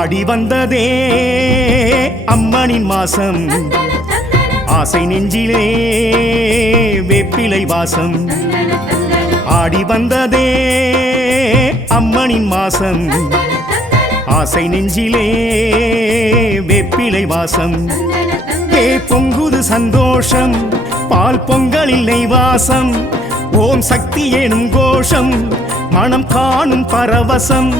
ஆடி வந்ததே அம்மனின் மாசம் ஆசை நெஞ்சிலே வேப்பிலை வாசம் ஆடி வந்ததே அம்மனின் மாசம் ஆசை நெஞ்சிலே வேப்பிலை வாசம் பொங்குது சந்தோஷம் பால் பொங்கலில் நெய் வாசம் ஓம் சக்தி எனும் கோஷம் மனம் காணும் பரவசம்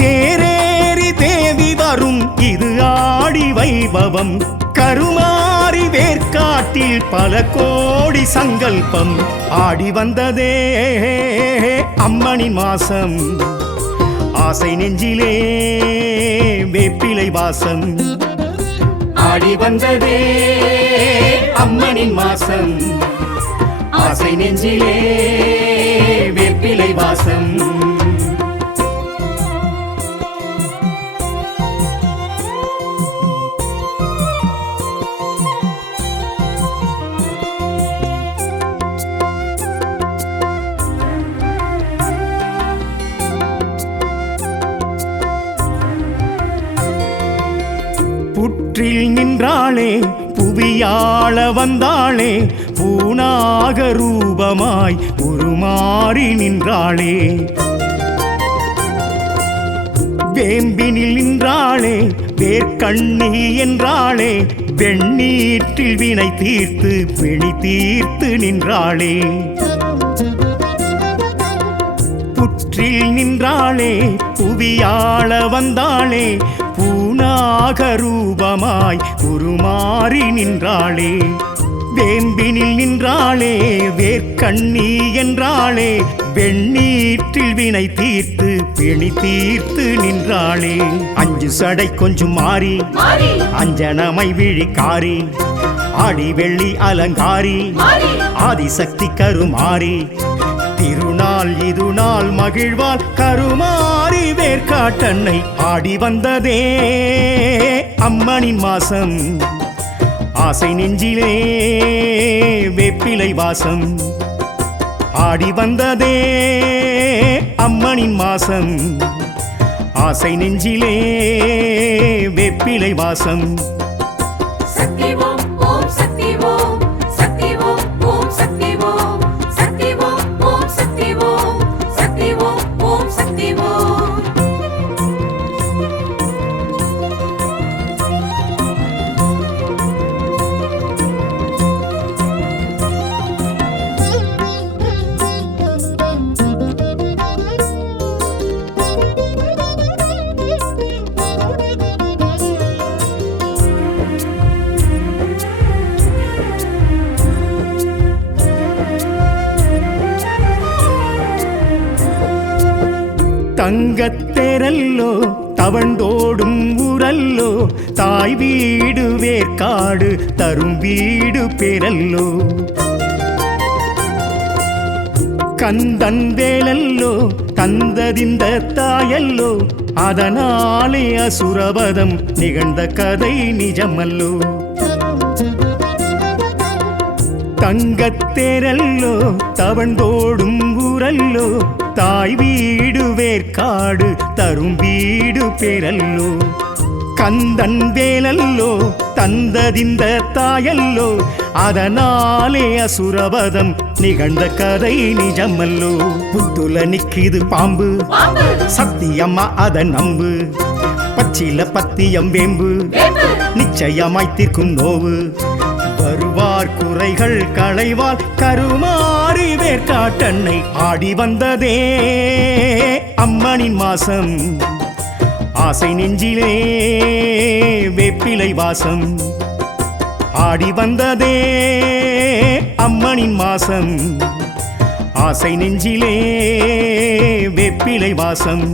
தேரேறி தேவி வரும் இது ஆடி வைபவம் கருமாறி வேர்க்காட்டில் பல கோடி சங்கல்பம் ஆடி வந்ததே அம்மனின் மாசம் ஆசை நெஞ்சிலே வேப்பிலை வாசம் ஆடி வந்ததே அம்மனின் மாசம் ஆசை நெஞ்சிலே வேப்பிலை வாசம் புற்றில் நின்றாளே புவியாள வந்தாளே பூனாக ரூபமாய் உருமாறி நின்றாளே வேம்பினில் நின்றாளே வேர்க்கண்ணி என்றாளே வெண்ணீற்றில் வினை தீர்த்து பிணி தீர்த்து நின்றாளே புற்றில் நின்றாளே புவியாள வந்தாளே பூனாக ரூபமாய் உருமாறி நின்றாளே வேம்பினில் நின்றாளே வேர்க்கண்ணி என்றாளே வெண்ணீற்றில் வினை தீர்த்து பிணி தீர்த்து நின்றாளே அஞ்சு சடை கொஞ்சம் மாறி அஞ்சனமை விழிக்காரி ஆடி வெள்ளி அலங்காரி ஆதிசக்தி கருமாரி திருநாள் இது நாள் மகிழ்வாள் கருமாரி வேர்க்காட்டன்னை ஆடி வந்ததே அம்மனின் மாசம் ஆசை நெஞ்சிலே வேப்பிலை வாசம் ஆடி வந்ததே அம்மனின் மாசம் ஆசை நெஞ்சிலே வேப்பிலை வாசம் தங்கத்தேரல்லோ தவண்டோடும் ஊரல்லோ தாய் வீடு வேர்க்காடு தரும் வீடு பேரல்லோ கந்தன் வேலல்லோ தந்ததிந்த தாயல்லோ அதனாலே அசுரவதம் நிகழ்ந்த கதை நிஜமல்லோ தங்கத்தேரல்லோ தவண்டோடும் ஊரல்லோ தாய் வீடு வேர்க்காடு தரும் வீடு பேரல்லோ கந்தன் வேலல்லோ தந்ததிந்த தாயல்லோ அதனாலே அசுரவதம் நிகழ்ந்த கதை நிஜமல்லோ புத்துல நிக்கிது பாம்பு சத்தியம்மா அத நம்பு பச்சில பத்தியம் வேம்பு நிச்சயமாய் தீர்க்கும் நோவு வருவார் குறைகள் களைவார் கருமாறி வேர்க்காட்டன்னை ஆடி வந்ததே அம்மனின் மாசம் ஆசை நெஞ்சிலே வேப்பிலை வாசம் ஆடி வந்ததே அம்மனின் மாசம் ஆசை நெஞ்சிலே வேப்பிலை வாசம்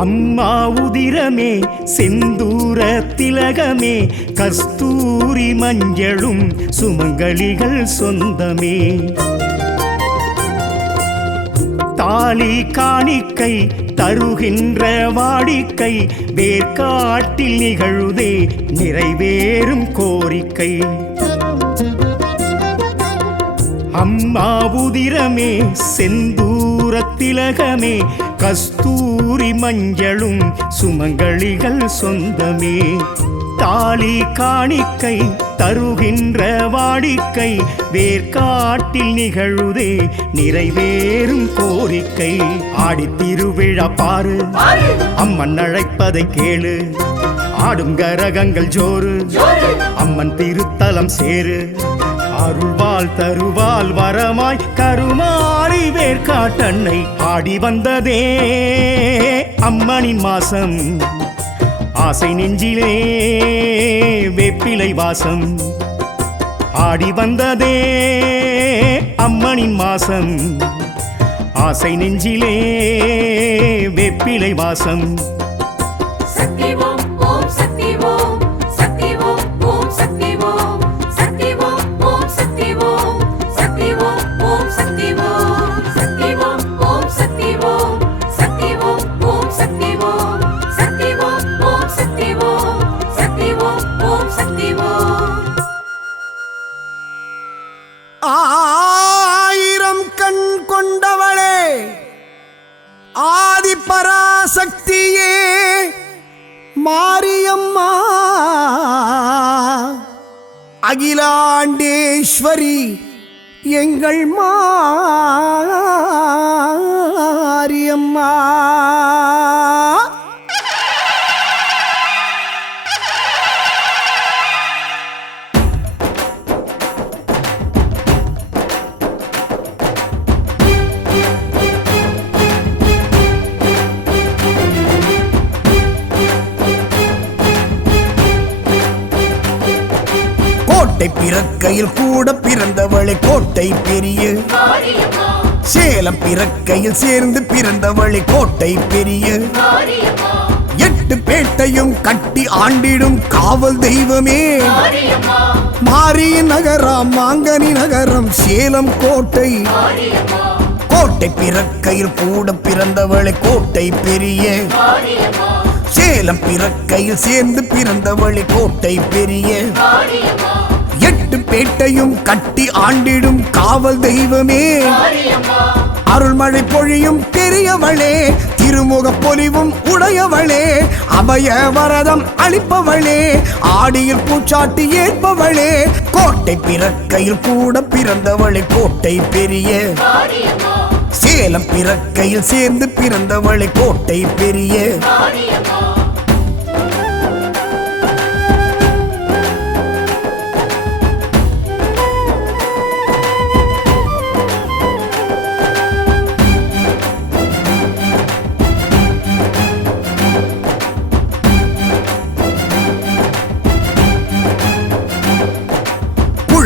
அம்மா உதிரமே செந்தூர திலகமே கஸ்தூரி மஞ்சளும் சுமங்கலிகள் சொந்தமே. தாலி காணிக்கை தருகின்ற வாடிக்கை வேர்க்காட்டில் நிகழுதே நிறைவேறும் கோரிக்கை. அம்மா உதிரமே செந்தூர திலகமே கஸ்தூரி மஞ்சளும் சுமங்கலிகள் சொந்தமே. தாலி காணிக்கை தருகின்ற வாடிக்கை வேர்க்காட்டில் நிகழுதே நிறைவேறும் கோரிக்கை. ஆடித்திருவிழா பாரு அம்மன் அழைப்பதை கேளு. ஆடும் கரகங்கள் ஜோறு அம்மன் திருத்தலம் சேரு. அருள்வாள் தருவாள் வரமாய் கருமாறி வேர்க்காட்டன்னை. ஆடி வந்ததே அம்மனின் மாசம் ஆசை நெஞ்சிலே வேப்பிலை வாசம். ஆடி வந்ததே அம்மனின் மாசம் ஆசை நெஞ்சிலே வேப்பிலை வாசம். ஆயிரம் கண் கொண்டவளே ஆதி பராசக்தியே மாரியம்மா அகிலாண்டேஸ்வரி எங்கள் மாரியம்மா. கோட்டை பிறக்கையில் கூட பிறந்தவளை கோட்டை பெரிய. சேலம் பிறக்கையில் சேர்ந்து பிறந்தவளை கோட்டை பெரிய. 8 பேட்டையும் கட்டி ஆண்டிடும் காவல் தெய்வமே. மாரியின் நகரம் மாங்கனி நகரம் சேலம் கோட்டை. கோட்டை பிறக்கையில் கூட பிறந்தவளை கோட்டை பெரிய. சேலம் பிறக்கையில் சேர்ந்து பிறந்தவளை கோட்டை பெரிய. 8 பேட்டையும் கட்டி ஆண்டிடும் காவல் தெய்வமே. அருள்மழை பொழியும் பெரியவளே திருமுக பொலிவும் உடையவளே. அபய வரதம் அளிப்பவளே ஆடியில் பூச்சாட்டி ஏற்பவளே. கோட்டை பிறக்கையில் கூட பிறந்தவளை கோட்டை பெரிய. சேலம் பிறக்கையில் சேர்ந்து பிறந்தவளை கோட்டை பெரிய.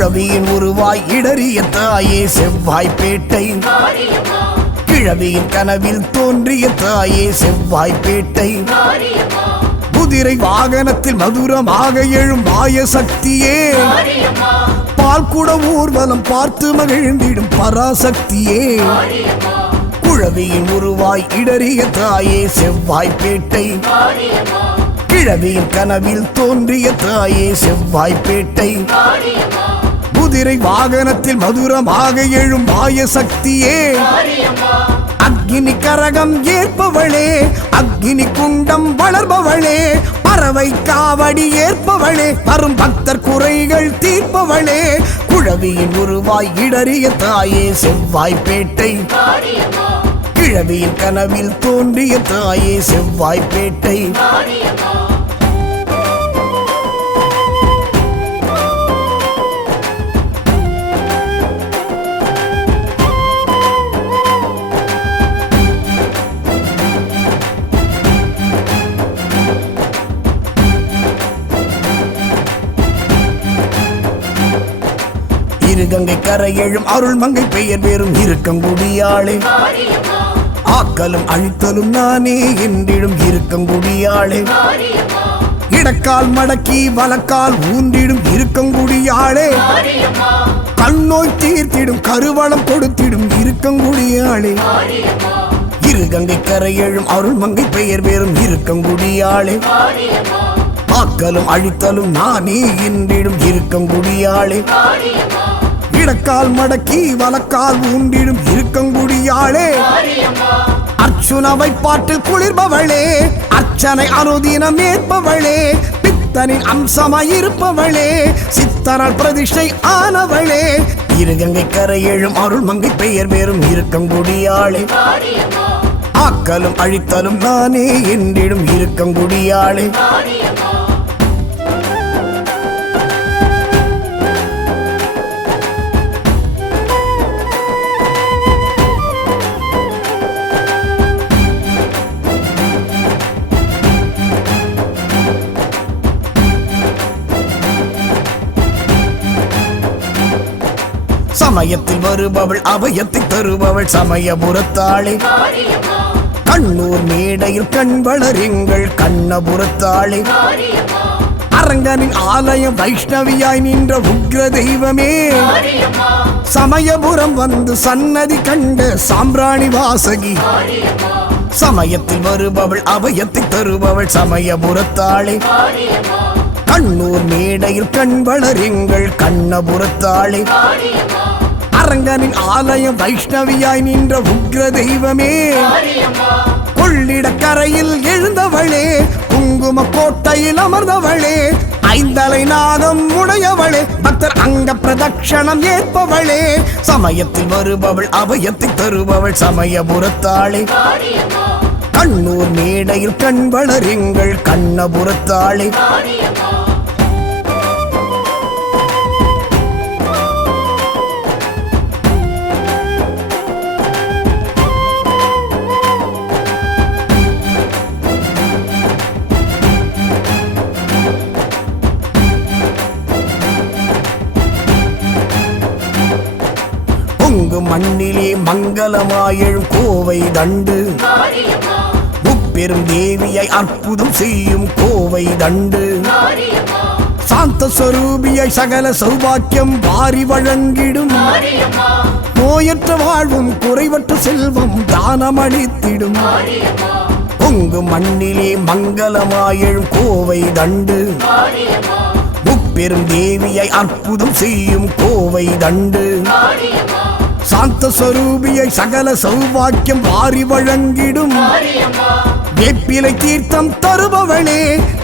கிழவியின் உருவாய் இடறிய தாயே செவ்வாய்ப்பேட்டை. கிழவியின் கனவில் தோன்றிய தாயே செவ்வாய்ப்பேட்டை. குதிரை வாகனத்தில் மதுரமாக எழும் மாய சக்தியே. பால்குட ஊர்வலம் பார்த்து மகிழ்ந்திடும் பராசக்தியே. குழவியின் உருவாய் இடறிய தாயே செவ்வாய்ப்பேட்டை. கிழவியின் கனவில் தோன்றிய தாயே செவ்வாய்ப்பேட்டை. குதிரை வாகனத்தில் மதுரமாக எழும் மாய சக்தியே. அக்னி கரகம் ஏற்பவளே அக்னி குண்டம் வளர்பவளே. பறவை காவடி ஏற்பவளே வரும் பக்தர் குறைகள் தீர்ப்பவளே. குழவியின் உருவாய் இடறிய தாயே செவ்வாய்ப்பேட்டை. கிழவியின் கனவில் தோன்றிய தாயே செவ்வாய்ப்பேட்டை. இருகங்கை கரை எழும் அருள்மங்கை பெயர் வேறும் இருக்கங்குடியாளே. ஆக்கலும் அழித்தலும் நானே என்றிடும் இருக்கங்குடியாளே இடக்கால் மடக்கி வலக்கால் ஊன்றிடும் இருக்கங்குடியாளே கண்ணோய் தீர்த்திடும் கருவளம் கொடுத்திடும் இருக்கங்குடியாளே இருகங்கை கரையெழும் அருள்மங்கை பெயர் வேறும் இருக்கங்குடியாளே ஆக்கலும் அழித்தலும் நானே என்றிடும் இருக்கங்குடியாளே இடக்கால் மடக்கி வலக்கால் ஊன்றிடும் இருக்கங்குடியாளே அர்ச்சுனவை பாட்டில் குளிர்பவளே அர்ச்சனை அனுதினம் ஏற்பவளே பித்தனின் அம்சமாயிருப்பவளே சித்தனால் பிரதிஷ்டை ஆனவளே இருகங்கை கரையெழும் அருள்மங்கை பெயர் வேறும் இருக்கங்குடியாளே ஆக்கலும் அழித்தலும் நானே என்றிடும் இருக்கங்குடியாளே சமயத்தில் வருபவள் அபயத்தை தருபவள் சமயபுரத்தாளே கண்ணூர் மேடையில் கண் வளருங்கள் கண்ணபுரத்தாளே அரங்கனின் ஆலயம் வைஷ்ணவியாய் நின்ற உக்ர தெய்வமே சமயபுரம் வந்து சன்னதி கண்ட சாம்பிராணி வாசகி சமயத்தில் வருபவள் அபயத்தை தருபவள் சமயபுரத்தாளே கண்ணூர் மேடையில் கண் வளருங்கள் கண்ணபுரத்தாளே அரங்கனின் ஆலயம் வைஷ்ணவியாய் நின்ற உக்ர தெய்வமே கொள்ளிடக்கரையில் எழுந்தவளே குங்கும கோட்டையில் அமர்ந்தவளே ஐந்தலை நாகம் உடையவளே பக்தர் அங்க பிரதட்சணம் ஏற்பவளே சமயத்தில் வருபவள் அபயத்தை தருபவள் சமயபுரத்தாளே கண்ணூர் மேடையில் கண் வளருங்கள் கண்ணபுரத்தாளே மண்ணிலே மங்களமாயழும் கோவை தண்டு முப்பெரும் தேவியை அற்புதம் செய்யும் கோவை தண்டு சாந்த ஸ்வரூபியாய் சகல சௌபாக்கியம் வாரி வழங்கிடும் நோயற்ற வாழ்வும் குறைவற்ற செல்வம் தானமளித்திடும் பொங்கு மண்ணிலே மங்களமாயழும் கோவை தண்டு முப்பெரும் தேவியை அற்புதம் செய்யும் கோவை தண்டு சாந்த ஸ்வரூபியை சகல சௌபாக்கியம் வாரி வழங்கிடும் வேப்பிலை தீர்த்தம் தருபவளே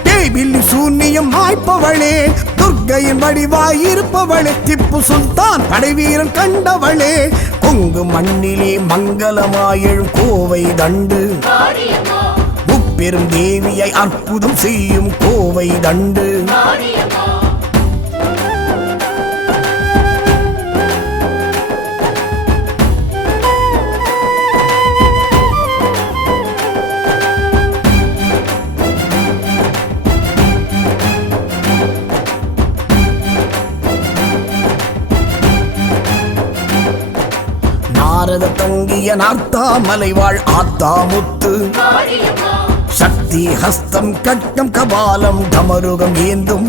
தேவில்லி சூன்யம் மாய்ப்பவளே துர்க்கையின் வடிவாயிருப்பவளே திப்பு சுல்தான் படைவீரன் கண்டவளே பொங்கு மண்ணிலே மங்களமாயழும் கோவை தண்டு முப்பெரும் தேவியை அற்புதம் செய்யும் கோவை தண்டு நாரத தங்கிய நார்த்தாமலை வாழ் ஆத்தாமுத்து சக்தி ஹஸ்தம் கட்டம் கபாலம் டமருகம் ஏந்தும்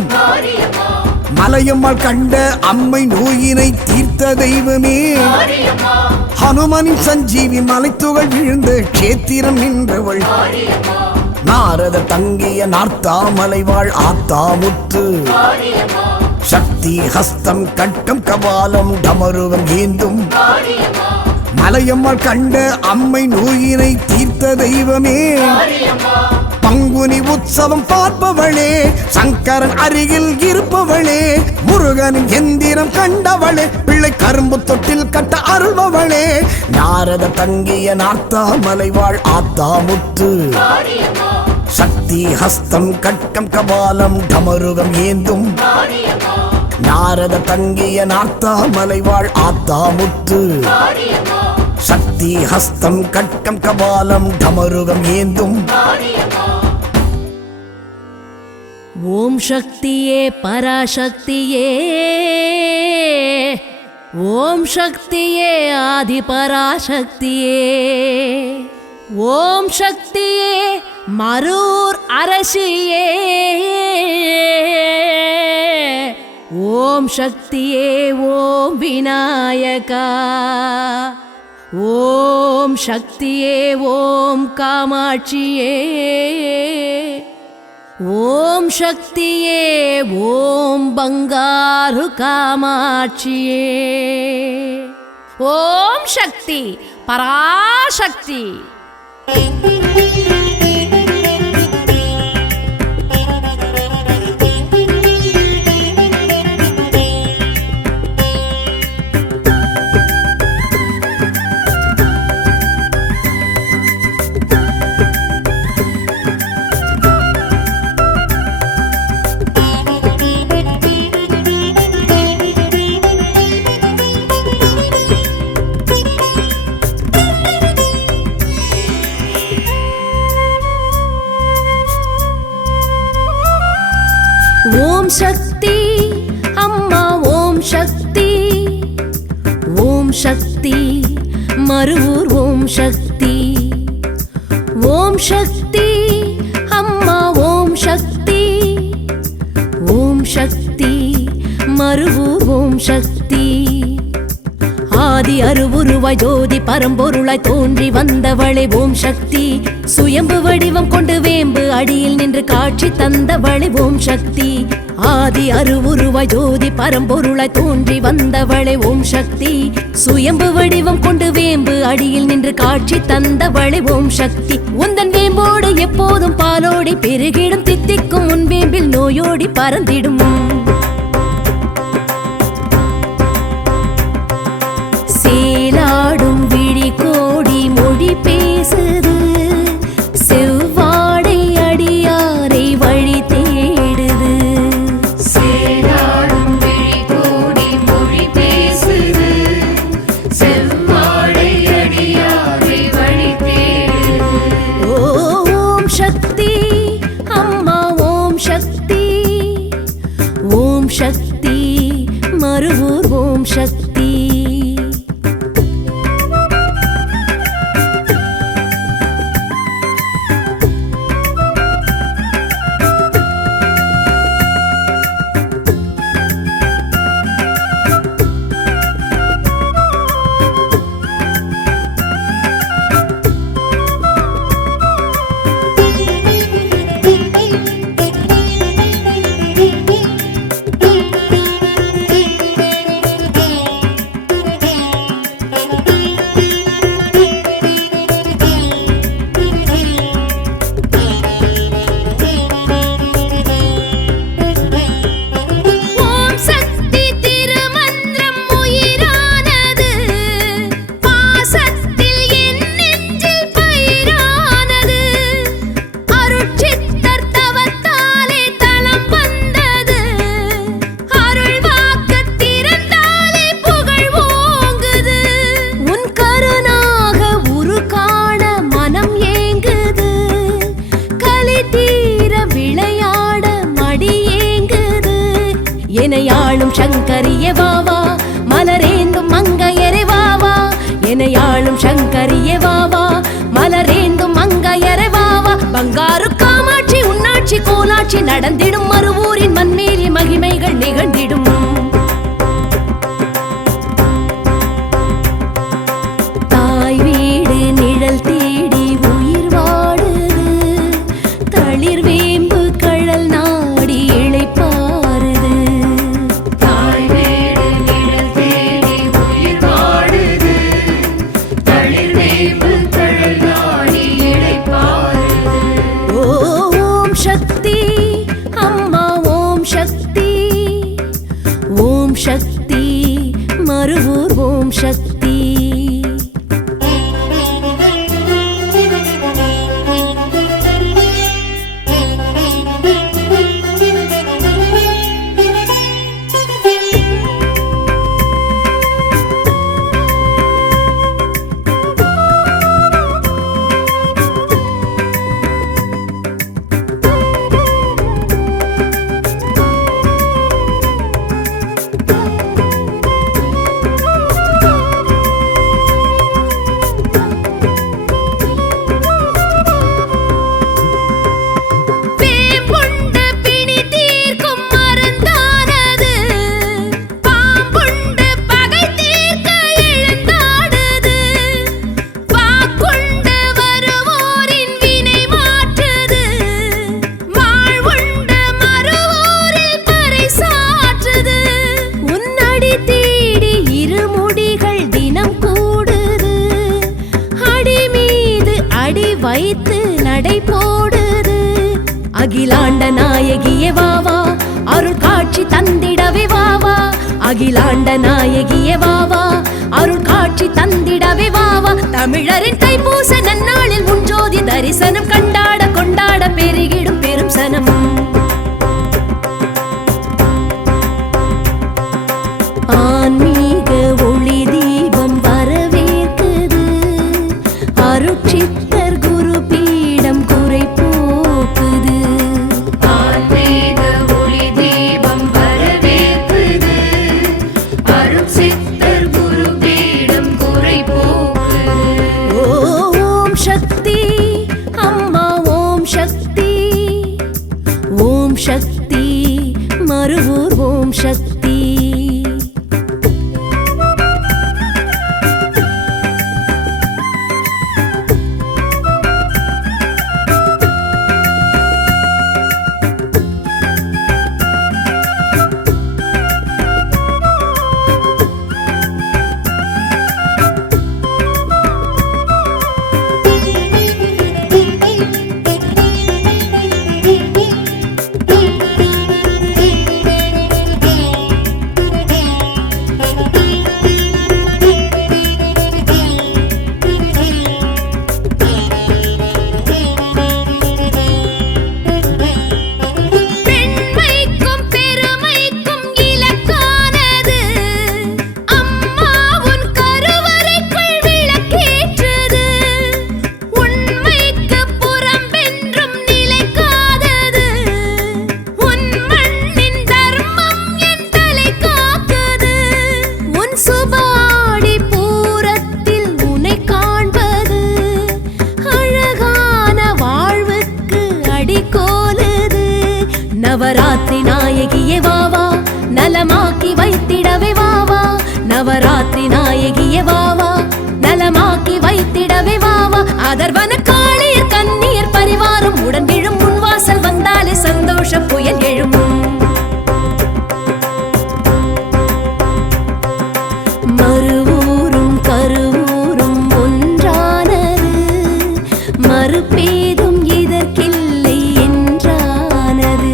மலையம்மாள் கண்ட அம்மை நோயினை தீர்த்த தெய்வமே ஹனுமனின் சஞ்சீவி மலைத்துகள் விழுந்த கேத்திரம் நின்றவள் நாரத தங்கிய நார்த்தாமலை வாழ் ஆத்தாமுத்து சக்தி ஹஸ்தம் கட்டம் கபாலம் டமருகம் ஏந்தும் மலையம்மாள் கண்ட அம்மை நோயினை தீர்த்த தெய்வமே பங்குனி உற்சவம் பார்ப்பவளே சங்கரன் அருகில் இருப்பவளே முருகனின் எந்திரம் கண்டவளே பிள்ளை கரும்பு தொட்டில் கட்ட அருள்பவளே நாரத தங்கிய நார்த்தாமலை வாழ் ஆத்தாமுத்து சக்தி ஹஸ்தம் கட்டம் கபாலம் டமருகம் ஏந்தும் நாரத தங்கிய நார்த்தாமலை வாழ் ஆத்தாமுத்து சக்தி ஹஸ்தம் கட்டம் கபாலம் டமருகம் ஏந்தும் ஓம் சக்தியே பராசக்தியே ஓம் சக்தியே ஆதி பராசக்தியே ஓம் சக்தியே மரூர் அரசியே ஓம் சக்தியே ஓம் விநாயகா ஓம் சக்தியே ஓம் காமாட்சியே ஓம் சக்தியே ஓம் பங்காரு காமாட்சியே ஓம் சக்தி பராசக்தி. ஓம் சக்தி அம்மா ஓம் சக்தி ஓம் சக்தி மருவூர் ஓம் சக்தி ஓம் சக்தி அம்மா ஓம் சக்தி ஓம் சக்தி மருவூர் ஓம் சக்தி ஆதி அருவுருவாய் ஜோதி பரம்பொருளாய் தோன்றி வந்தவளே ஓம் சக்தி சுயம்பு வடிவம் கொண்டு வேம்பு அடியில் நின்று காட்சி தந்தவளே ஓம் சக்தி ஆதி அருவுருவாய் ஜோதி பரம்பொருளாய் தோன்றி வந்தவளே ஓம் சக்தி சுயம்பு வடிவம் கொண்டு வேம்பு அடியில் நின்று காட்சி தந்தவளே ஓம் சக்தி உந்தன் வேம்போடு எப்போதும் பாலோடி பெருகிடும் தித்திக்கும் உன் வேம்பில் நோயோடி பறந்திடும் சேலாடும் விழி கோடி மொழி பேசுது செவ்வாடை அடியாரை வழி தேடுது சேலாடும் விழி கோடி மொழி பேசுது செவ்வாடை அடியாரை வழி தேடுது ஓம் சக்தி அம்மா ஓம் சக்தி ஓம் சக்தி மருவூர் ஓம் சக்தி. எனையாளும் சங்கரிய வாவா மலரேந்தும் மங்கையரை வாவா எனையாளும் சங்கரிய வாவா மலரேந்தும் மங்கையரை வாவா பங்காரு காமாட்சி உன்னாட்சி கோலாட்சி நடந்திடும் மறுவூரின் மண்மேலி மகிமைகள் நிகழ்ந்திடும் தாய் வீடு நிழல் தேடி உயிர் வாடுது தளிர் வேம்பு கழல் நாடி இளைப்பாறுது தாய் வீடு நிழல் தேடி உயிர் வாடுது தளிர் வேம்பு கழல் நாடி இளைப்பாறுது ஓம் சக்தி அம்மா வைத்து நடை போடுது. அகிலாண்ட நாயகியே வாவா, அருள் காட்சி தந்திடவே வாவா. அகிலாண்ட நாயகியே வாவா, அருள் காட்சி தந்திடவே வாவா. தமிழரின் தைப்பூச நன்னாளில் முன்ஜோதி தரிசனம் கண்டாட கொண்டாட பெருகிடும் பெரும் சனம். ஆன்மீக ஒளி தீபம் வரவேற்குது. அருட்சித்தர் குரு பீடம் குறை போக்குது. ஆன்மீக ஒளி தீபம் வரவேற்குது. அருட்சித்தர் குரு பீடம் குறை போக்குது. ஓம் சக்தி அம்மா, ஓம் சக்தி, ஓம் சக்தி மருவூர், ஓம் சக்தி. நவராத்திரி நாயகியே வாவா, நலமாக்கி வைத்திடவே வாவா. நவராத்திரி நாயகியே வாவா, நலமாக்கி வைத்திடவே வாவா. அதர்வன காளியர் கன்னியர் பரிவாரம் உடன் விழும் முன்வாசல் வந்தாலே சந்தோஷ புயல் எழும். மறுவூரும் கருவூரும் ஒன்றானது, மறுபேதும் இதற்கில்லை என்றானது.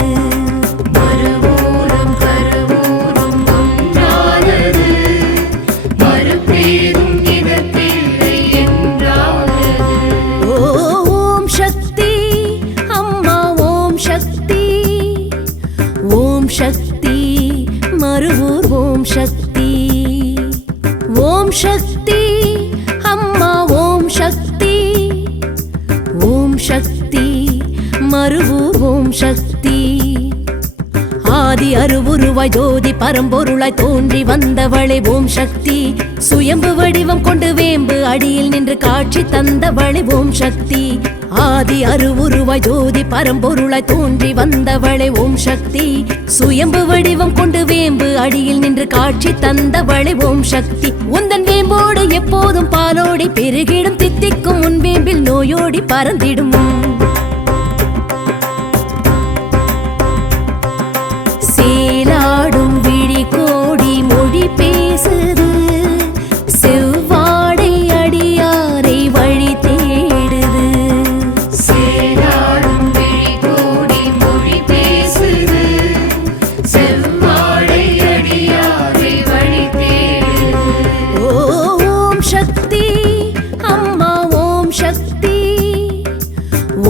மறுவூரும் கருவூரும் ஒன்றானது, மறுபேதும் இதற்கில்லை என்றானது. ஓம் சக்தி அம்மா, ஓம் சக்தி, ஓம் சக்தி மருவூர், ஓம் சக்தி. ஓம் சக்தி அம்மா, ஓம் சக்தி, ஓம் சக்தி மருவூர், ஓம் சக்தி. ஆதி அருவுருவாய் ஜோதி பரம்பொருளாய் தோன்றி வந்தவளே ஓம் சக்தி. சுயம்பு வடிவம் கொண்டு வேம்பு அடியில் நின்று காட்சி தந்தவளே ஓம் சக்தி. ஆதி அருவுருவாய் ஜோதி பரம்பொருளாய் தோன்றி வந்தவளே ஓம் சக்தி. சுயம்பு வடிவம் கொண்டு வேம்பு அடியில் நின்று காட்சி தந்தவளே ஓம் சக்தி. உந்தன் வேம்போடு எப்போதும் பாலோடி பெருகிடும், தித்திக்கும் உன் வேம்பில் நோயோடி பறந்திடும். சேலாடும் விழி கோடி மொழி பேசுது, செவ்வாடை அடியாரை வழி தேடுது. சேலாடும் விழி கோடி மொழி பேசுது, செவ்வாடை அடியாரை வழி தேடுது. ஓம் சக்தி அம்மா, ஓம் சக்தி,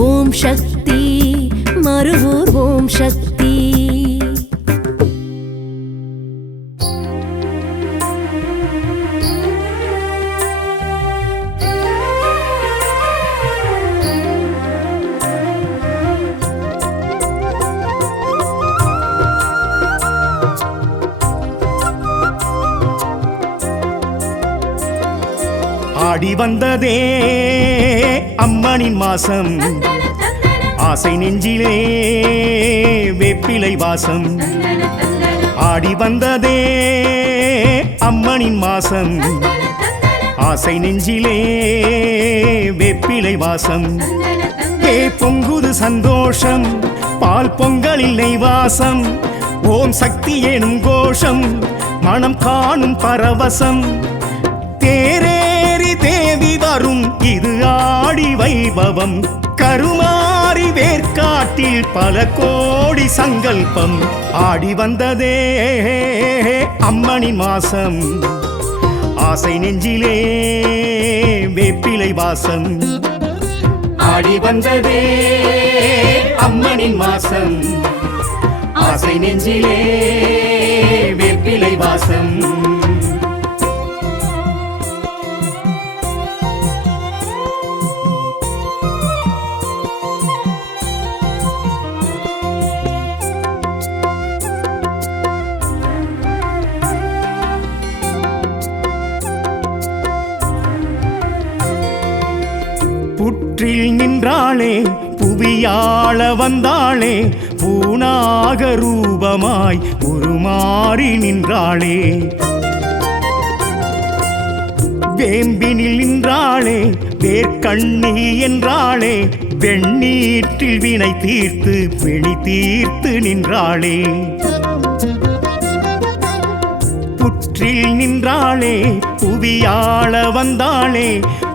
ஓம் சக்தி மருவூர், ஓம் சக்தி. ஆடி வந்ததே அம்மனின் மாசம், ஆசை நெஞ்சிலே வேப்பிலை வாசம். ஆடி வந்ததே அம்மனின் மாசம், ஆசை நெஞ்சிலே வேப்பிலை வாசம். பொங்குது சந்தோஷம், பால் பொங்கலில் நெய் வாசம். ஓம் சக்தி எனும் கோஷம், மனம் காணும் பரவசம். தேரேறி தேவி வரும் இது ஆடி வைபவம். கருமாறி வேர்க்காட்டில் பல கோடி சங்கல்பம். ஆடி வந்ததே அம்மனின் மாசம், ஆசை நெஞ்சிலே வேப்பிலை வாசம். ஆடி வந்ததே அம்மனின் மாசம், ஆசை நெஞ்சிலே வேப்பிலை வாசம். புற்றில் நின்றாளே புவியாள வந்தாளே, பூனாக ரூபமாய் உருமாறி நின்றாளே. வேம்பினில் நின்றாளே வேர்க்கண்ணி என்றாளே, வெண்ணீற்றில் வினை தீர்த்து பிணி தீர்த்து நின்றாளே. புற்றில் நின்றாளே புவியாள வந்தாளே,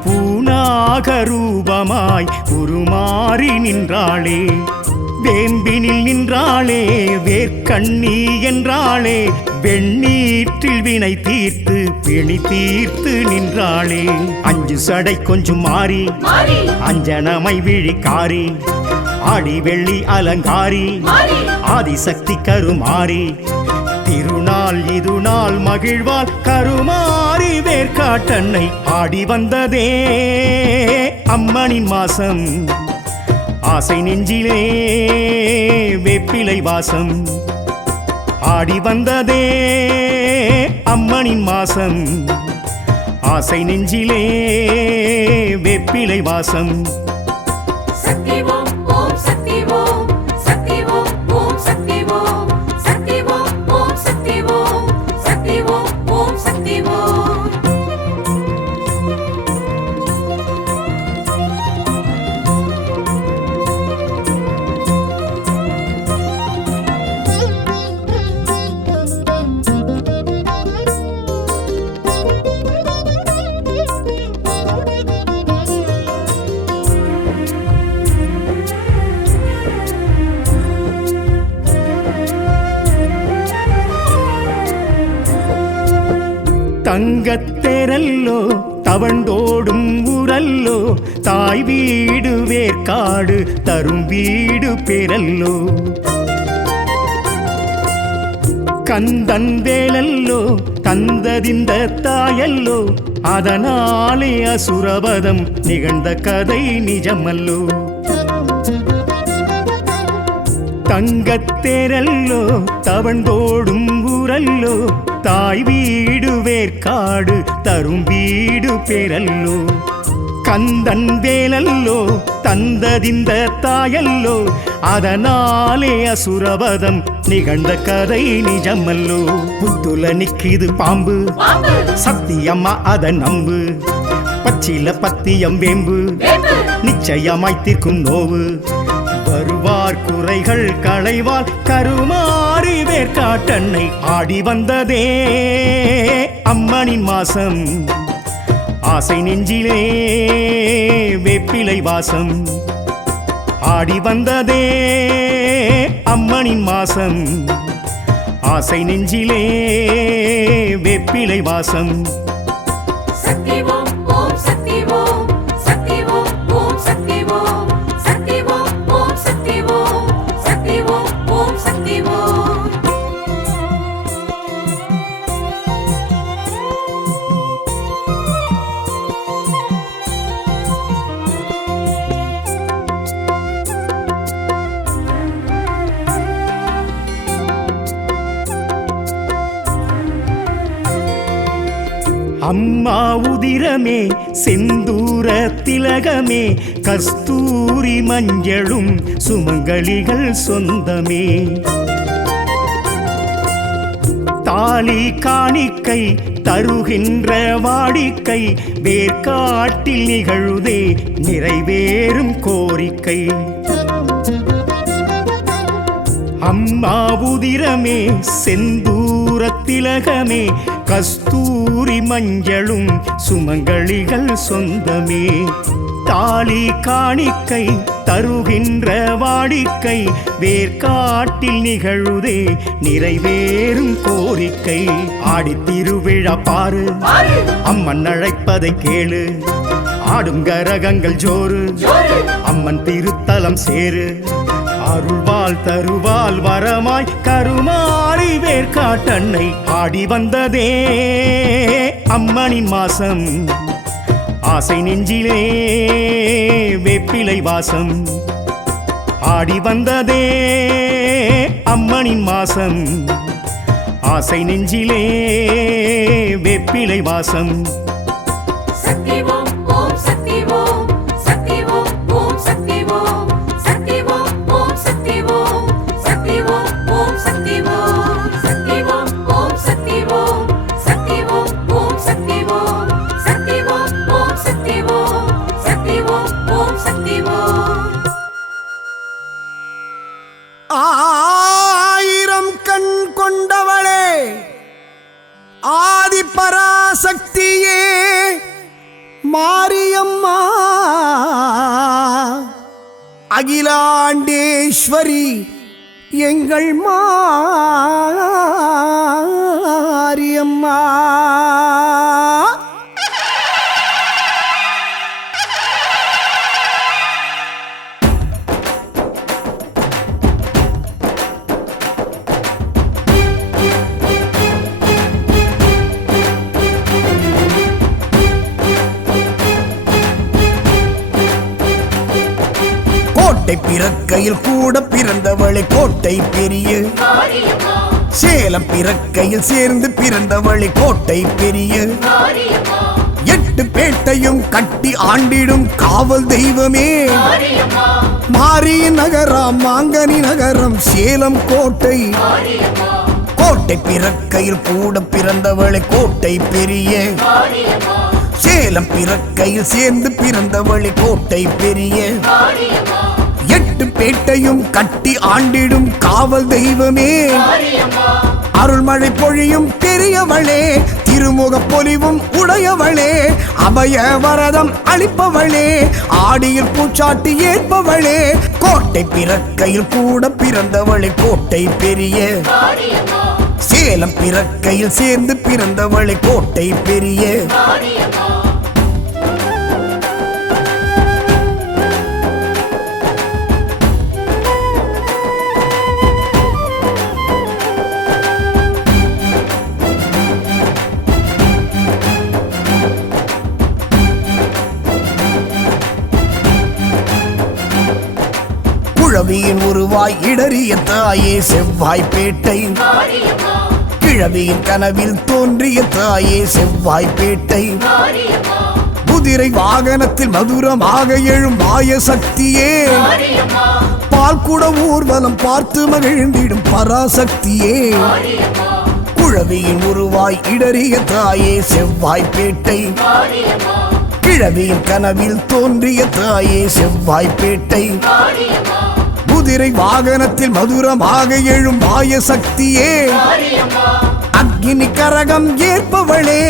பூனாக ரூபமாய் உருமாறி நின்றாளே. வேம்பினில் நின்றாளே வேர்க்கண்ணி என்றாளே, வெண்ணீற்றில் வினை தீர்த்து பிணி தீர்த்து நின்றாளே. அஞ்சு சடை கொஞ்சம் மாறி அஞ்சனமை விழிக்காரி, ஆடி வெள்ளி அலங்காரி ஆதிசக்தி கருமாரி. திருநாள் இது நாள் மகிழ்வாள் கருமாரி வேர்க்காட்டன்னை. ஆடி வந்ததே அம்மனின் மாசம், ஆசை நெஞ்சிலே வேப்பிலை வாசம். ஆடி வந்ததே அம்மனின் மாசம், ஆசை நெஞ்சிலே வேப்பிலை வாசம். தங்கத்தேரல்லோ தவண்டோடும் ஊரல்லோ, தாய் வீடு வேர்க்காடு தரும் வீடு பேரல்லோ. கந்தன் வேலல்லோ தந்ததிந்த தாயல்லோ, அதனாலே அசுரவதம் நிகழ்ந்த கதை நிஜமல்லோ. தங்கத்தேரல்லோ தவண்டோடும் ஊரல்லோ, தாய் வீடு வேர்க்காடு தரும் வீடு பேரல்லோ. கந்தன் வேலல்லோ தந்ததிந்த தாயல்லோ, அதனாலே அசுரவதம் நிகழ்ந்த கதை நிஜமல்லோ. புத்துல நிக்கிது பாம்பு சத்தியம்மா அத நம்பு, பச்சில பத்தியம் வேம்பு நிச்சயமாய் தீர்க்கும் நோவு. வருவார் குறைகள் களைவார் கருமாறி வேர்க்காட்டன்னை. ஆடி வந்ததே அம்மனின் மாசம், ஆசை நெஞ்சிலே வேப்பிலை வாசம். ஆடி வந்ததே அம்மனின் மாசம், ஆசை நெஞ்சிலே வேப்பிலை வாசம். அம்மா உதிரமே செந்தூர திலகமே, கஸ்தூரி மஞ்சளும் சுமங்கலிகள் சொந்தமே. தாலி காணிக்கை தருகின்ற வாடிக்கை, வேர்க்காட்டில் நிகழுதே நிறைவேறும் கோரிக்கை. அம்மா உதிரமே செந்தூர திலகமே, கஸ்தூரி மஞ்சளும் சுமங்கலிகள் சொந்தமே. தாலி காணிக்கை தருகின்ற வாடிக்கை வேர்க்காட்டில் நிகழுதே நிறைவேறும் கோரிக்கை. ஆடித் திருவிழா பாரு, அம்மன் அழைப்பதை கேளு. ஆடும் கரகங்கள் ஜோறு, அம்மன் திருத்தலம் சேரு. அருள்வாள் தருவாள் வரமாய் கருமாறி வேர்க்காட்டன்னை. ஆடி வந்ததே அம்மனின் மாசம், ஆசை நெஞ்சிலே வேப்பிலை வாசம். ஆடி வந்ததே அம்மனின் மாசம், ஆசை நெஞ்சிலே வேப்பிலை வாசம். சக்தி ஓம் ஓம் சக்தி ஓம் சக்தி ஓம் ஓம் சக்தி ஓம் சக்தி ஓம் ஓம் சக்தி ஓம் சக்தி ஓம் ஓம் சக்தி ஓம் சக்தி ஓம் ஓம் சக்தி ஓம் சக்தி ஓம் ஓம் சக்தி ஓம் சக்தி ஓம் ஓம் சக்தி ஓம் சக்தி ஓம் ஓம் சக்தி ஓம். ஆயிரம் கண் கொண்டவளே ஆதி பராசக்தியே மாரியம்மா, அகிலாண்டேஸ்வரி எங்கள் மாரியம்மா. கோட்டை பிறக்கையில் கூட பிறந்தவளை கோட்டை பெரிய, சேலம் பிறக்கையில் சேர்ந்து பிறந்தவளை கோட்டை பெரிய. 8 பேட்டையும் கட்டி ஆண்டிடும் காவல் தெய்வமே. மாரியின் நகரம் மாங்கனி நகரம் சேலம் கோட்டை. கோட்டை பிறக்கையில் கூட பிறந்தவளை கோட்டை பெரிய, சேலம் பிறக்கையில் சேர்ந்து பிறந்தவளை கோட்டை பெரிய. 8 பேட்டையும் கட்டி ஆண்டிடும் காவல் தெய்வமே. அருள்மழை பொழியும் பெரியவளே, திருமுக பொலிவும் உடையவளே, அபய வரதம் அளிப்பவளே, ஆடியில் பூச்சாட்டி ஏற்பவளே. கோட்டை பிறக்கையில் கூட பிறந்தவளை கோட்டை பெரிய, சேலம் பிறக்கையில் சேர்ந்து பிறந்தவளை கோட்டை பெரிய. குழவியின் உருவாய் இடறிய தாயே செவ்வாய்ப்பேட்டை, கிழவியின் கனவில் தோன்றிய தாயே செவ்வாய்ப்பேட்டை. குதிரை வாகனத்தில் மதுரமாக எழும் மாய சக்தியே, பால்குட ஊர்வலம் பார்த்து மகிழ்ந்திடும் பராசக்தியே. குழவியின் உருவாய் இடறிய தாயே செவ்வாய்ப்பேட்டை, கிழவியின் கனவில் தோன்றிய தாயே செவ்வாய்ப்பேட்டை. குதிரை வாகனத்தில் மதுரமாக எழும் மாய சக்தியே. அக்னி கரகம் ஏற்பவளே,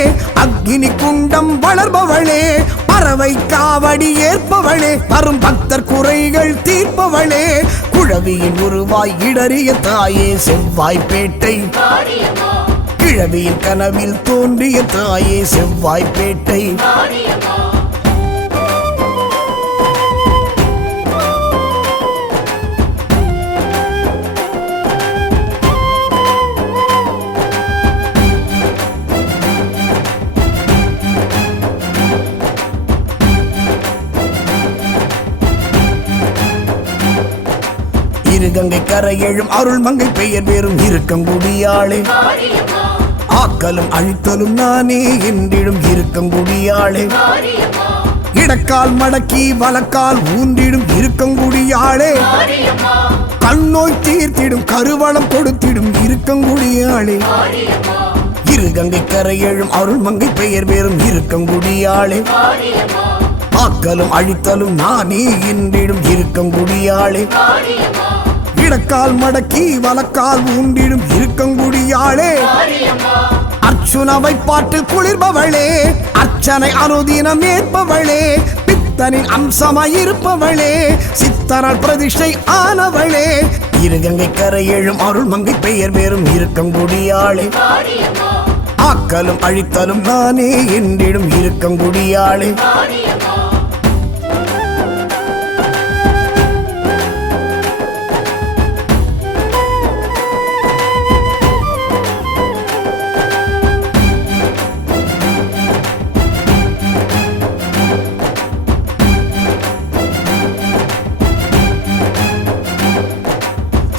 அக்னி குண்டம் வளர்பவளே, பறவை காவடி ஏற்பவளே, வரும் பக்தர் குறைகள் தீர்ப்பவளே. குழவியின் உருவாய் இடறிய தாயே செவ்வாய்ப்பேட்டை, கிழவியின் கனவில் தோன்றிய தாயே செவ்வாய்ப்பேட்டை. இருகங்கை கரையெழும் அருள்மங்கை பெயர் பெறும் இருக்கங்குடியாளே, ஆக்கலும் அழித்தலும் நானே என்றிடும் இருக்கங்குடியாளே. இடக்கால் மடக்கி வலக்கால் ஊன்றிடும் இருக்கங்குடியாளே, கண்ணோய் தீர்த்திடும் கருவளம் கொடுத்திடும் இருக்கங்குடியாளே. இருகங்கை கரையெழும் அருள்மங்கை பெயர் பெறும் இருக்கங்குடியாளே, ஆக்கலும் அழித்தலும் நானே என்றிடும் இருக்கங்குடியாளே. இடக்கால் மடக்கி வலக்கால் ஊன்றிடும் இருக்கங்குடியாளே, அர்ச்சுனவை பாட்டில் குளிர்பவளே அர்ச்சனை அனுதினம் ஏற்பவளே பித்தனின் அம்சமாயிருப்பவளே சித்தரால் பிரதிஷ்டை ஆனவளே இருகங்கை கரை எழும் அருள்மங்கை பெயர் பேரும் இருக்கங்குடியாளே ஆக்கலும் அழித்தலும் நானே என்றிடும் இருக்கங்குடியாளே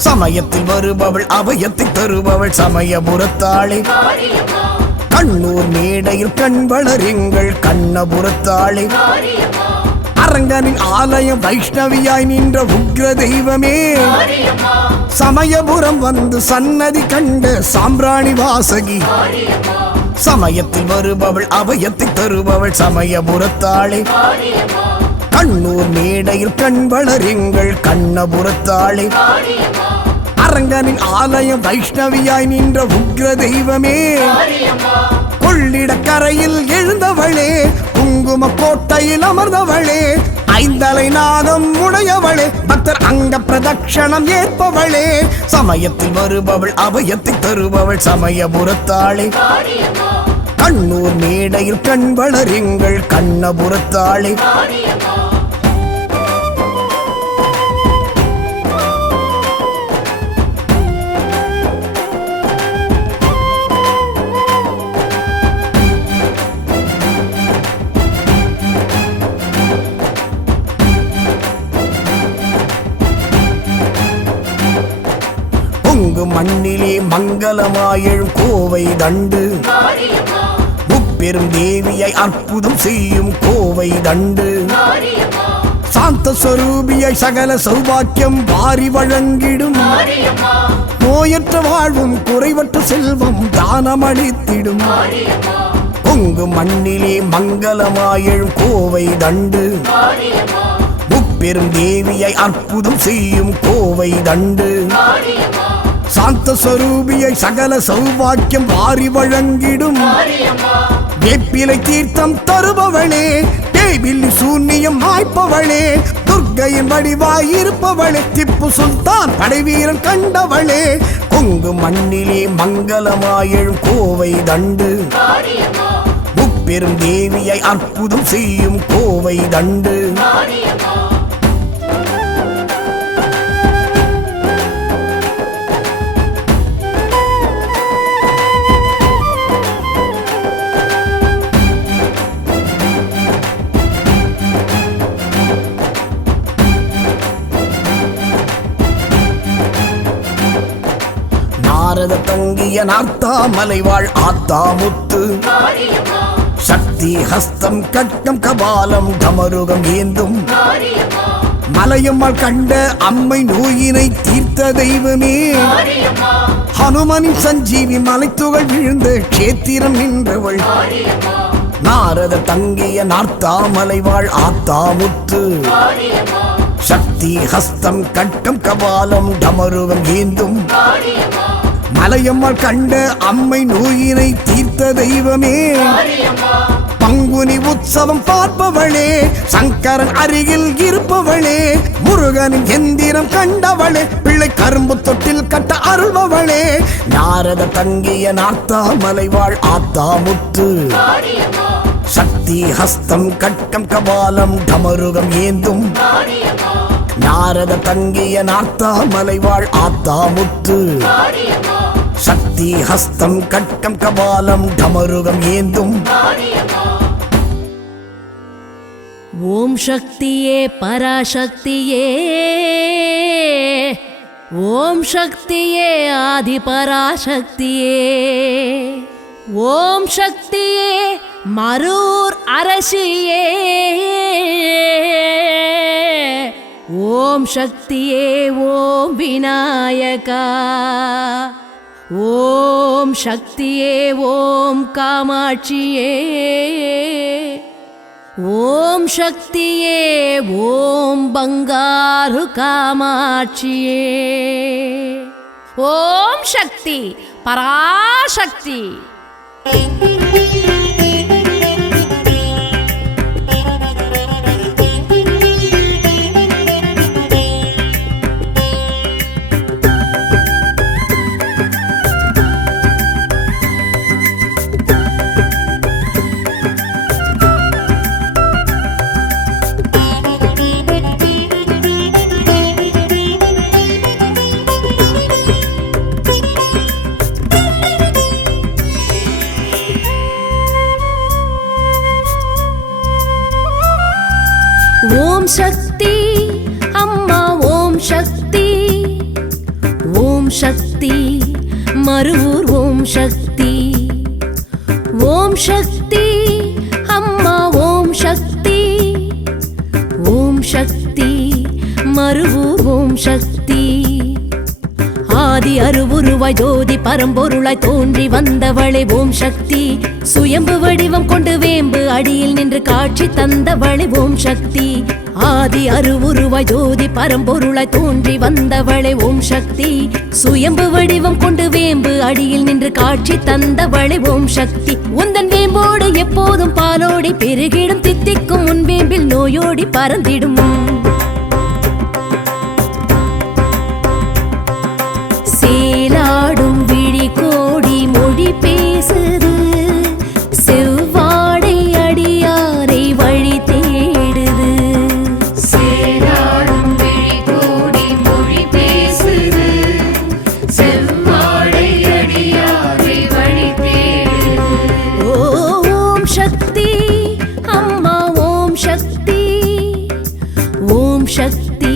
சமயத்தில் வருபவள் அபயத்தை தருபவள் சமயபுரத்தாளே கண்ணூர் மேடையில் கண் வளருங்கள் கண்ணபுரத்தாளே அரங்கனின் ஆலயம் வைஷ்ணவியாய் நின்ற உக்ர தெய்வமே சமயபுரம் வந்து சன்னதி கண்ட சாம்பிராணி வாசகி சமயத்தில் வருபவள் அபயத்தை தருபவள் சமயபுரத்தாளே கண்ணூர் மேடையில் கண் வளருங்கள் கண்ணபுரத்தாளே அரங்கனின் ஆலயம் வைஷ்ணவியாய் நின்ற உக்ர தெய்வமே கொள்ளிட கரையில் எழுந்தவளே குங்கும கோட்டையில் அமர்ந்தவளே ஐந்தலை நாகம் உடையவளே பக்தர் அங்க பிரதட்சணம் ஏற்பவளே சமயத்தில் வருபவள் அபயத்தை தருபவள் சமயபுரத்தாளே கண்ணூர் மேடையில் கண் வளருங்கள் கண்ணபுரத்தாளே மண்ணிலே மங்களமாயழும் கோவை தண்டு முப்பெரும் தேவியை அற்புதம் செய்யும் கோவை தண்டு சாந்த ஸ்வரூபியை சகல சௌபாக்கியம் வாரி வழங்கிடும் நோயற்ற வாழ்வும் குறைவற்ற செல்வம் தானமளித்திடும் பொங்கு மண்ணிலே மங்களமாயழும் கோவை தண்டு முப்பெரும் தேவியை அற்புதம் செய்யும் கோவை தண்டு சாந்த ஸ்வரூபியை சகல சௌபாக்கியம் வாரி வழங்கிடும் வேப்பிலை தீர்த்தம் தருபவளே தேவில்லி சூன்யம் மாய்ப்பவளே துர்க்கையின் வடிவாயிருப்பவளே திப்பு சுல்தான் படைவீரன் கண்டவளே கொங்கு மண்ணிலே மங்களமாயழும் கோவை தண்டு முப்பெரும் தேவியை அற்புதம் செய்யும் கோவை தண்டு நாரத தங்கிய நார்த்தாமலை வாழ் ஆத்தாமுத்து சக்தி ஹஸ்தம் கட்டம் கபாலம் டமருகம் ஏந்தும் மலையம்மாள் கண்ட அம்மை நோயினை தீர்த்த தெய்வமே ஹனுமனின் சஞ்சீவி மலைத்துகள் விழுந்த கேத்திரம் நின்றவள் நாரத தங்கிய நார்த்தாமலை வாழ் ஆத்தாமுத்து சக்தி ஹஸ்தம் கட்டம் கபாலம் டமருகம் ஏந்தும் மலையம்மாள் கண்ட அம்மை நோயினை தீர்த்த தெய்வமே பங்குனி உற்சவம் பார்ப்பவளே சங்கரன் அருகில் இருப்பவளே முருகனின் எந்திரம் கண்டவளே பிள்ளை கரும்பு தொட்டில் கட்ட அருள்பவளே நாரத தங்கிய நார்த்தாமலை வாழ் ஆத்தாமுத்து சக்தி ஹஸ்தம் கட்டம் கபாலம் டமருகம் ஏந்தும் நாரத தங்கிய நார்த்தாமலை வாழ் ஆத்தாமுத்து சக்தி ஹஸ்தம் கட்டம் கபாலம் டமருகம் ஏந்தும் ஓம் சக்தியே பராசக்தியே ஓம் சக்தியே ஆதி பராசக்தியே ஓம் சக்தியே மரூர் அரசியே ஓம் சக்தியே ஓம் விநாயகா ஓம் சக்தியே ஓம் காமாட்சியே ஓம் சக்தியே ஓம் பங்காரு காமாட்சியே ஓம் சக்தி பராசக்தி ஓம் சக்தி அம்மா ஓம் சக்தி ஓம் சக்தி மருவூர் ஓம் சக்தி ஓம் சக்தி அம்மா ஓம் சக்தி ஓம் சக்தி மருவூர் ஓம் சக்தி ஆதி அருவுருவாய் ஜோதி பரம்பொருளாய் தோன்றி வந்தவளே ஓம் சக்தி சுயம்பு வடிவம் கொண்டு வேம்பு அடியில் நின்று காட்சி தந்தவளே ஓம் சக்தி ஆதி அருவுருவாய் ஜோதி பரம்பொருளாய் தோன்றி வந்தவளே ஓம் சக்தி சுயம்பு வடிவம் கொண்டு வேம்பு அடியில் நின்று காட்சி தந்தவளே ஓம் சக்தி உந்தன் வேம்போடு எப்போதும் பாலோடி பெருகிடும் தித்திக்கும் உன் வேம்பில் நோயோடி பறந்திடும் சேலாடும் விழி கோடி மொழி பேசுது செவ்வாடை அடியாரை வழி தேடுது சேராடும் விழி கோடி மொழி பேசுது செவ்வாடை அடியாரை வழி தேடுது ஓம் சக்தி அம்மா ஓம் சக்தி ஓம் சக்தி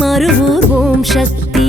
மருவூர் ஓம் சக்தி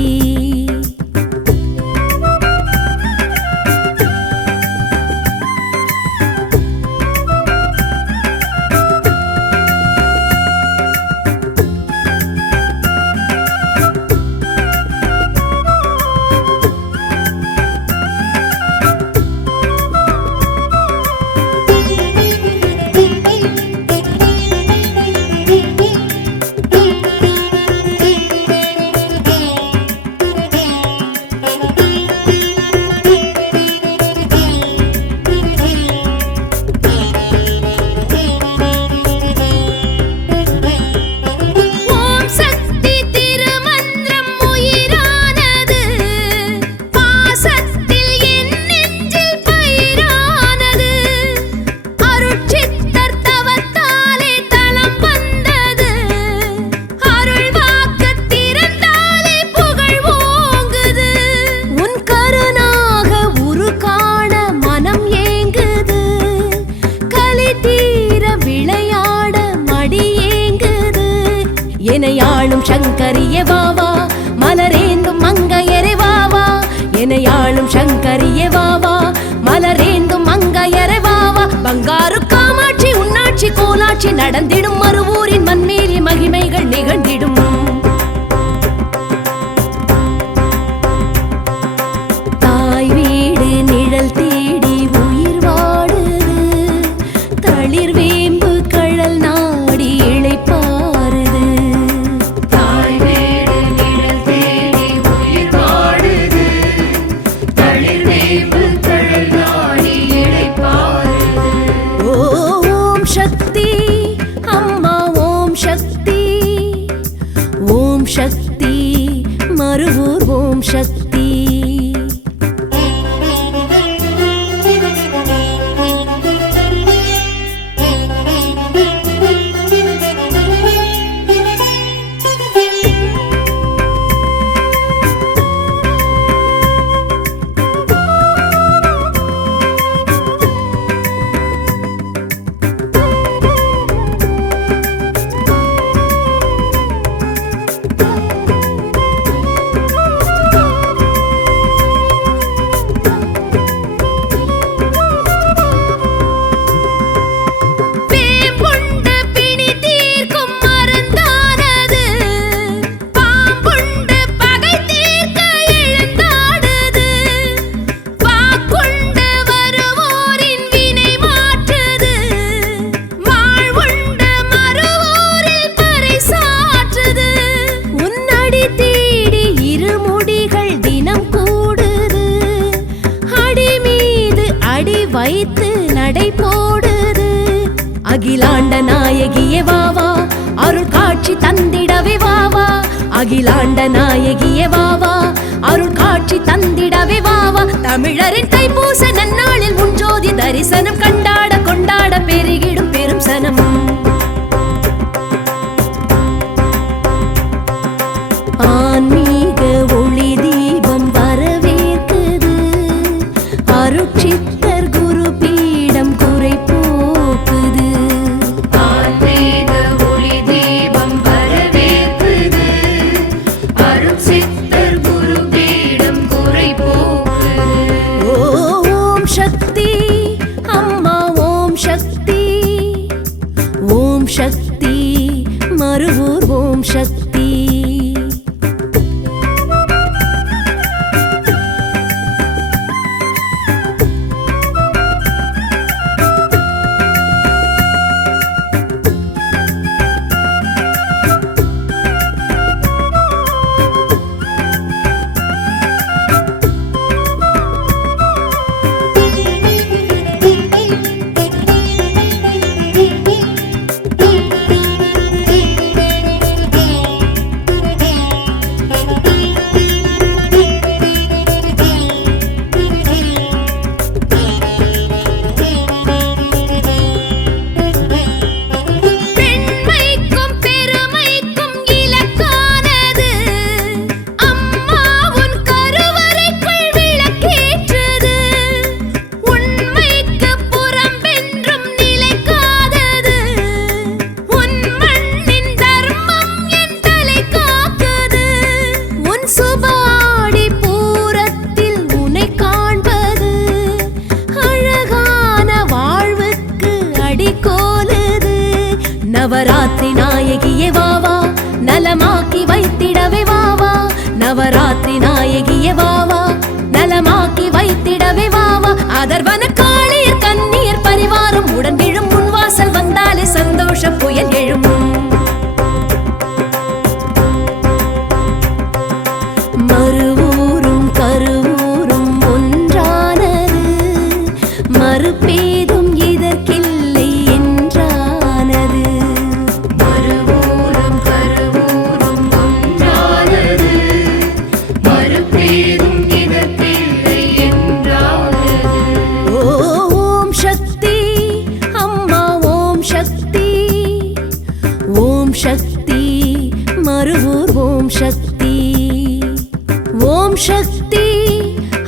எனையாளும் சங்கரிய வாவா மலரேந்தும் மங்கையரே வாவா எனையாளும் சங்கரிய வாவா மலரேந்தும் மங்கையரே வாவா பங்காரு காமாட்சி உன்னாட்சி கோலாட்சி நடந்திடும் மறுவூரின் மண்மேலி மகிமைகள் நிகழ்ந்திடும் தாய் வீடு நிழல் தேடி உயிர் வாடுது தளிர் வேம்பு கழல் நாடி இளைப்பாறுது ஓம் சக்தி அம்மா ஓம் சக்தி ஓம் சக்தி மருவூர் ஓம் சக்தி அடி வைத்து நடை போடுது. அகிலாண்ட நாயகியே வாவா, அருள் காட்சி தந்திடவே வாவா. அகிலாண்ட நாயகியே வாவா, அருள் காட்சி தந்திடவே வாவா. தமிழரின் தைப்பூச நன்னாளில் முன்ஜோதி தரிசனம் கண்டாட கொண்டாட பெருகிடும் பெரும் சனம். ஆன்மீக ஒளி தீபம் வரவேற்குது. அருட்சித்தர் குரு பீடம் குறை போக்குது. ஆன்மீக ஒளி தீபம் வரவேற்குது. அருட்சித்தர் குரு பீடம் குறை போக்குது. ஓம் சக்தி அம்மா ஓம் சக்தி. ஓம் சக்தி மருவூர் ஓம் சக்தி. நவராத்திரி நாயகியே வாவா, நலமாக்கி வைத்திடவே வாவா. நவராத்திரி நாயகியே வாவா, நலமாக்கி வைத்திடவே வாவா. அதர்வன காளியர் கன்னியர் பரிவாரம் உடன் விழும் முன்வாசல் வந்தாலே சந்தோஷ புயல் எழும். மறுவூரும் கருவூரும் ஒன்றானது, மறுபேதும் இதற்கில்லை என்றானது. மறுவூரும் கருவூரும் ஒன்றானது, மறுபேதும் இதற்கில்லை என்றானது. ஓம் சக்தி அம்மா ஓம் சக்தி. ஓம் சக்தி மருவூர் ஓம் சக்தி. ஓம் சக்தி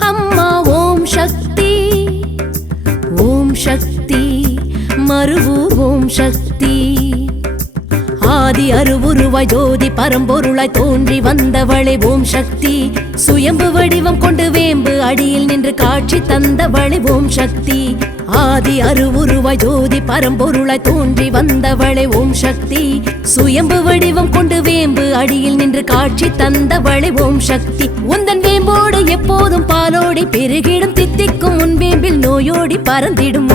அம்மா ஓம் சக்தி. ஓம் சக்தி மருவூர் ஓம் சக்தி. ஆதி அருவுருவாய் ஜோதி பரம்பொருளாய் தோன்றி வந்தவளே ஓம் சக்தி. சுயம்பு வடிவம் கொண்டு வேம்பு அடியில் நின்று காட்சி தந்தவளே ஓம் சக்தி. ஆதி அருவுருவாய் ஜோதி பரம்பொருளாய் தோன்றி வந்தவளே ஓம் சக்தி. சுயம்பு வடிவம் கொண்டு வேம்பு அடியில் நின்று காட்சி தந்தவளே ஓம் சக்தி. உந்தன் வேம்போடு எப்போதும் பாலோடி பெருகிடும் தித்திக்கும் உன் வேம்பில் நோயோடி பறந்திடும்.